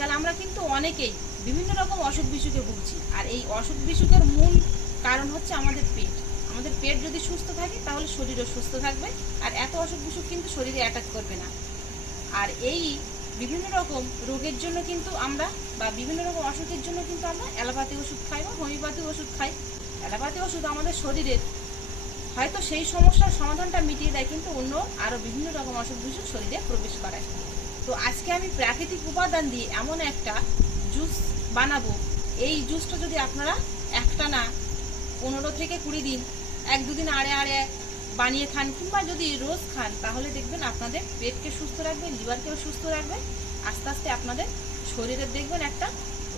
আজকাল আমরা কিন্তু অনেকেই বিভিন্ন রকম অসুখ বিসুখে ভুগছি, আর এই অসুখ বিসুখের মূল কারণ হচ্ছে আমাদের পেট। আমাদের পেট যদি সুস্থ থাকে তাহলে শরীরও সুস্থ থাকবে, আর এত অসুখ বিসুখ কিন্তু শরীরে অ্যাটাক করবে না। আর এই বিভিন্ন রকম রোগের জন্য কিন্তু আমরা বিভিন্ন রকম অসুখের জন্য কিন্তু আমরা অ্যালোপ্যাথি ওষুধ খাই বা হোমিওপ্যাথি ওষুধ খাই। অ্যালোপ্যাথি ওষুধ আমাদের শরীরের হয়তো সেই সমস্যার সমাধানটা মিটিয়ে দেয়, কিন্তু অন্য আরও বিভিন্ন রকম অসুখ বিসুখ শরীরে প্রবেশ করায়। তো আজকে আমি প্রাকৃতিক উপাদান দিয়ে এমন একটা জুস বানাবো, এই জুসটা যদি আপনারা একটানা 15 থেকে 20 দিন 1-2 দিন আড়ে আড়ে বানিয়ে খান, কিংবা যদি রোজ খান, তাহলে দেখবেন আপনাদের পেটকে সুস্থ রাখবে, লিভারকেও সুস্থ রাখবে। আস্তে আস্তে আপনাদের শরীরের দেখবেন একটা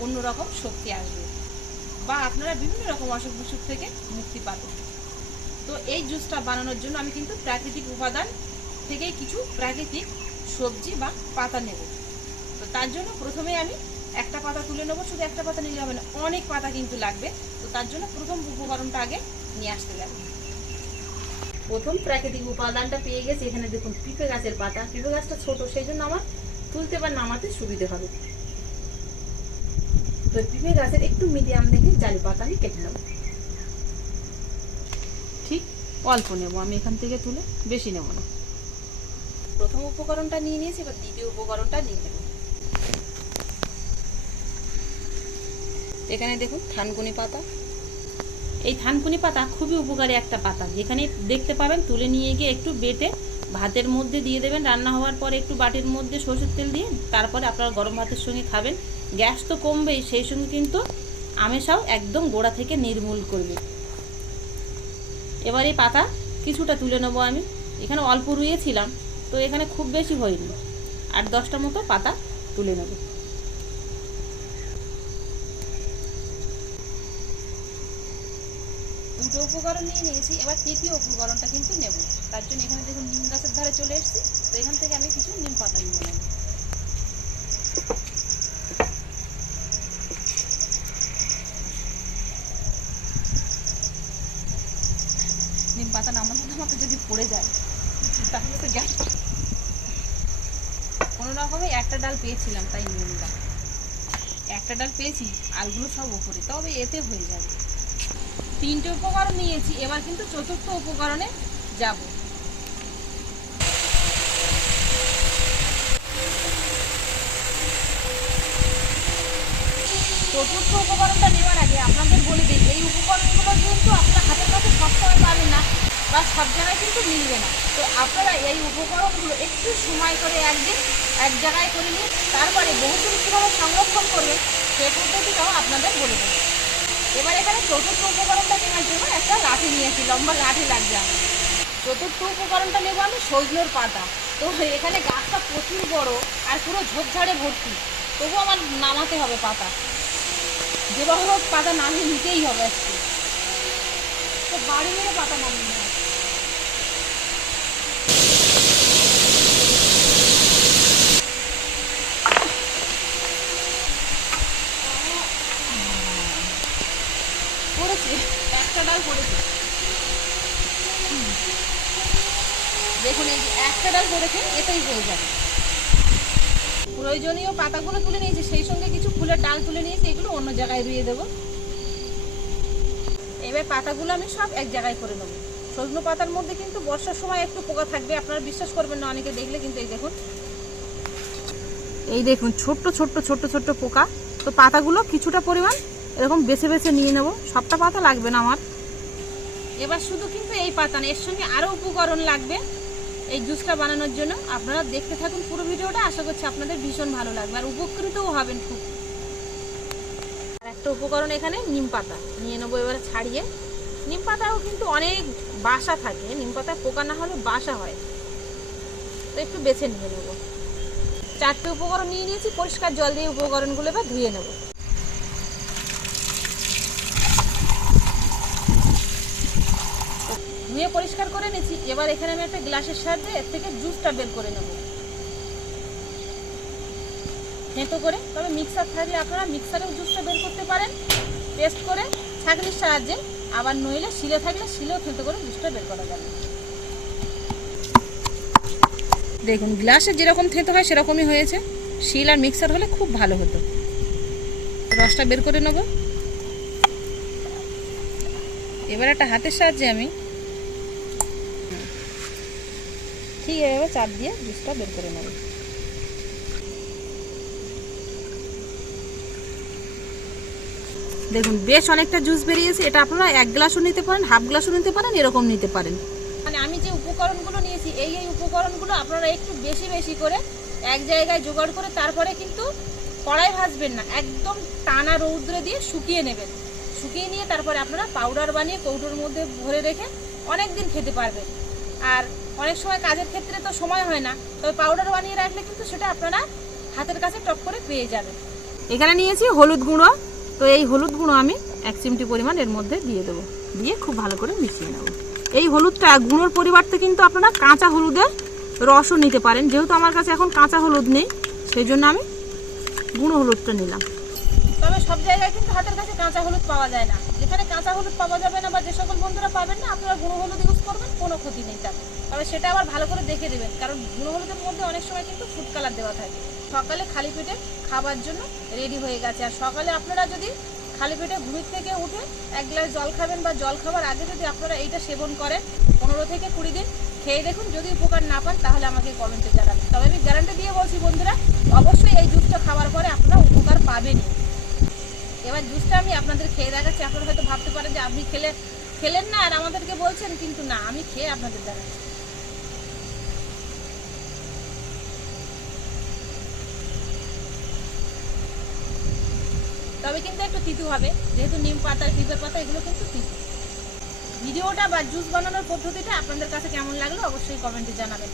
অন্যরকম শক্তি আসবে, বা আপনারা বিভিন্ন রকম অসুখ বিসুখ থেকে মুক্তি পাবেন। তো এই জুসটা বানানোর জন্য আমি কিন্তু প্রাকৃতিক উপাদান থেকে কিছু প্রাকৃতিক সবজি বা পাতা নেব। তো তার জন্য প্রথমে আমি একটা পাতা তুলে নেবো। শুধু একটা পাতা নিলে হবে না, অনেক পাতা কিন্তু লাগবে। তো তার জন্য প্রথম উপকরণটা আগে নিয়ে আসতে যাবে। প্রথম প্রাকৃতিক উপাদানটা পেয়ে গেছি। এখানে দেখুন পিঁপে গাছের পাতা। পিঁপে গাছটা ছোট, সেই জন্য আমার তুলতে বা নামাতে সুবিধে হবে। তো পিঁপে গাছের একটু মিডিয়াম দেখে জালি পাতা আমি কেটে নেব। ঠিক অল্প নেব আমি এখান থেকে তুলে, বেশি নেব না। প্রথম উপকরণটা নিয়ে নিয়েছি, এবার দ্বিতীয় উপকরণটা নিয়ে নেব। এখানে দেখুন থানকুনি পাতা। এই থানকুনি পাতা খুবই উপকারী একটা পাতা, যেখানে দেখতে পাবেন তুলে নিয়ে গিয়ে একটু বেটে ভাতের মধ্যে দিয়ে দেবেন। রান্না হওয়ার পরে একটু বাটির মধ্যে সরষের তেল দিয়ে তারপরে আপনারা গরম ভাতের সঙ্গে খাবেন। গ্যাস তো কমবেই, সেই সঙ্গে কিন্তু আমেশাও একদম গোড়া থেকে নির্মূল করবে। এবার এই পাতা কিছুটা তুলে নেবো আমি। এখানে অল্প রুইয়েছিলাম, তো এখানে খুব বেশি হয়নি, 8-10টা মতো পাতা তুলে নেব। দুটো উপকরণ নিয়ে নিয়েছি, এবার তৃতীয় উপকরণটা কিন্তু নেব। তার জন্য এখানে দেখুন নিম গাছের ধারে চলে এসেছি। তো এখান থেকে আমি কিছু নিম পাতা নিয়ে নেব। নিম পাতা নামাতে যদি পড়ে যায় তাহলে তো গ্যাস। কোনো রকমে একটা ডাল পেয়েছিলাম, তাই নিয়ে নিলাম। একটা ডাল পেয়েছি, আলগুলো সব উপরে, তবে এতে হয়ে যাবে। 3টে উপকরণ নিয়েছি, এবার কিন্তু চতুর্থ উপকরণে যাব। চতুর্থ উপকরণটা নেওয়ার আগে আপনাদের বলে দিই, এই উপকরণগুলো কিন্তু আপনার হাতের কাছে সবসময় পাবেন না, বা সব জায়গায় কিন্তু মিলবে না। তো আপনারা এই উপকরণগুলো একটু সময় করে একদিন এক জায়গায় করে নিয়ে তারপরে বহুদিন কীভাবে সংরক্ষণ করবেন সেই পদ্ধতিটাও আপনাদের বলে দেবো। এবার এখানে চতুর্থ উপকরণটা নেওয়ার জন্য একটা লাঠি নিয়েছি, লম্বা লাঠি লাগবে আমার। চতুর্থ উপকরণটা নেব আমি সজনের পাতা। তো এখানে গাছটা প্রচুর বড় আর পুরো ঝোপঝাড়ে ভর্তি, তবু আমার নামাতে হবে পাতা। যেভাবে হোক পাতা নামিয়ে নিতেই হবে আজকে। তো বাড়ি মেরে পাতা নামিয়ে নেব। পড়েছে, একটা ডাল পড়েছে। দেখুন এই যে একটা ডাল পড়েছে, এটাই হয়ে যাবে। প্রয়োজনীয় পাতাগুলো তুলে নিয়েছি, সেই সঙ্গে কিছু ফুলের ডাল তুলে নিয়েছি, এগুলো অন্য জায়গায় রুইয়ে দেবো। এবার পাতাগুলো আমি সব এক জায়গায় করে নেবো। সজনে পাতার মধ্যে কিন্তু বর্ষার সময় একটু পোকা থাকবে, আপনারা বিশ্বাস করবেন না অনেকে দেখলে, কিন্তু এই দেখুন ছোট্ট ছোট্ট ছোট্ট ছোট্ট পোকা। তো পাতাগুলো কিছুটা পরিমাণ এরকম বেছে বেছে নিয়ে নেব, সবটা পাতা লাগবে না আমার। এবার শুধু কিন্তু এই পাতা না, এর সঙ্গে আরও উপকরণ লাগবে এই জুসটা বানানোর জন্য। আপনারা দেখতে থাকুন পুরো ভিডিওটা, আশা করছি আপনাদের ভীষণ ভালো লাগবে আর উপকৃতও হবেন খুব। আর একটা উপকরণ এখানে নিম পাতা নিয়ে নেবো এবার ছাড়িয়ে। নিম পাতাও কিন্তু অনেক বাসা থাকে, নিম পাতা পোকা না হলে বাসা হয়, তো একটু বেছে নিয়ে নেব। 4টে উপকরণ নিয়ে নিয়েছি, পরিষ্কার জল দিয়ে উপকরণগুলো এবার ধুয়ে নেব। ধুয়ে পরিষ্কার করে নিয়েছি। এবার এখানে আমি একটা গ্লাসের সাহায্যে এর থেকে জুসটা বের করে নেব থেঁতো করে। তবে মিক্সার থাকলে আপনারা মিক্সারেও জুসটা বের করতে পারেন পেস্ট করে ছাঁকনির সাহায্যে, আবার নইলে শিলে থাকলে শিলেও থেঁতো করে জুসটা বের করা যাবে। দেখুন গ্লাসে যেরকম থেঁতো হয় সেরকমই হয়েছে। শিল আর মিক্সার হলে খুব ভালো হতো। রসটা বের করে নেব। এবার একটা হাতের সাহায্যে আমি ঠিক এভাবে চাপ দিয়ে জুসটা বের করে নেব। দেখুন বেশ অনেকটা জুস বেরিয়েছে। এটা আপনারা 1 গ্লাসও নিতে পারেন, হাফ গ্লাসও নিতে পারেন, এরকম নিতে পারেন। মানে আমি যে উপকরণগুলো নিয়েছি এই উপকরণগুলো আপনারা একটু বেশি বেশি করে এক জায়গায় জোগাড় করে তারপরে কিন্তু কড়াই ভাজবেন না, একদম টানা রৌদ্রে দিয়ে শুকিয়ে নেবেন। শুকিয়ে নিয়ে তারপরে আপনারা পাউডার বানিয়ে কৌটোর মধ্যে ভরে রেখে অনেক দিন খেতে পারবেন। আর অনেক সময় কাজের ক্ষেত্রে তো সময় হয় না, তবে পাউডার বানিয়ে রাখলে কিন্তু সেটা আপনারা হাতের কাছে টপ করে পেয়ে যাবেন। এখানে নিয়েছি হলুদ গুঁড়ো। তো এই হলুদ গুঁড়ো আমি 1 চিমটি পরিমাণ এর মধ্যে দিয়ে দেবো, দিয়ে খুব ভালো করে মিশিয়ে নেব। এই হলুদটা গুঁড়োর পরিবর্তে কিন্তু আপনারা কাঁচা হলুদের রসও নিতে পারেন। যেহেতু আমার কাছে এখন কাঁচা হলুদ নেই, সেই জন্য আমি গুঁড়ো হলুদটা নিলাম। তবে সব জায়গায় কিন্তু হাতের কাছে কাঁচা হলুদ পাওয়া যায় না। যেখানে কাঁচা হলুদ পাওয়া যাবে না বা যে সকল বন্ধুরা পাবেন না, আপনারা গুঁড়ো হলুদ ইউজ করবেন, কোনো ক্ষতি নেই তাতে। তবে সেটা আবার ভালো করে দেখে দেবেন, কারণ গুঁড়ো হলুদের মধ্যে অনেক সময় কিন্তু ফুড কালার দেওয়া থাকে। সকালে খালি পেটে খাবার জন্য রেডি হয়ে গেছে। আর সকালে আপনারা যদি খালি পেটে ঘুমির থেকে উঠে 1 গ্লাস জল খাবেন বা জল খাবার আগে যদি আপনারা এইটা সেবন করেন 15 থেকে 20 দিন খেয়ে দেখুন, যদি উপকার না পান তাহলে আমাকে কমেন্টে জানাবেন। তবে আমি গ্যারান্টি দিয়ে বলছি বন্ধুরা, অবশ্যই এই জুসটা খাওয়ার পরে আপনারা উপকার পাবেনই। এবার জুসটা আমি আপনাদের খেয়ে দেখাচ্ছি। আপনারা হয়তো ভাবতে পারেন যে আপনি খেলেন না আর আমাদেরকে বলছেন, কিন্তু না, আমি খেয়ে আপনাদের দেখাচ্ছি। তবে কিন্তু একটু তিতো হবে, যেহেতু নিম পাতা, পিঁপের পাতা, এগুলো কিন্তু তিতো। ভিডিওটা বা জুস বানানোর পদ্ধতিটা আপনাদের কাছে কেমন লাগলো অবশ্যই কমেন্টে জানাবেন।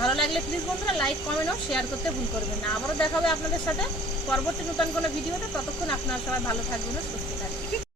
ভালো লাগলে প্লিজ বন্ধুরা লাইক, কমেন্ট ও শেয়ার করতে ভুল করবেন না। আবারও দেখা হবে আপনাদের সাথে পরবর্তী নতুন কোনো ভিডিওতে। ততক্ষণ আপনারা সবাই ভালো থাকবেন, সুস্থ থাকবেন।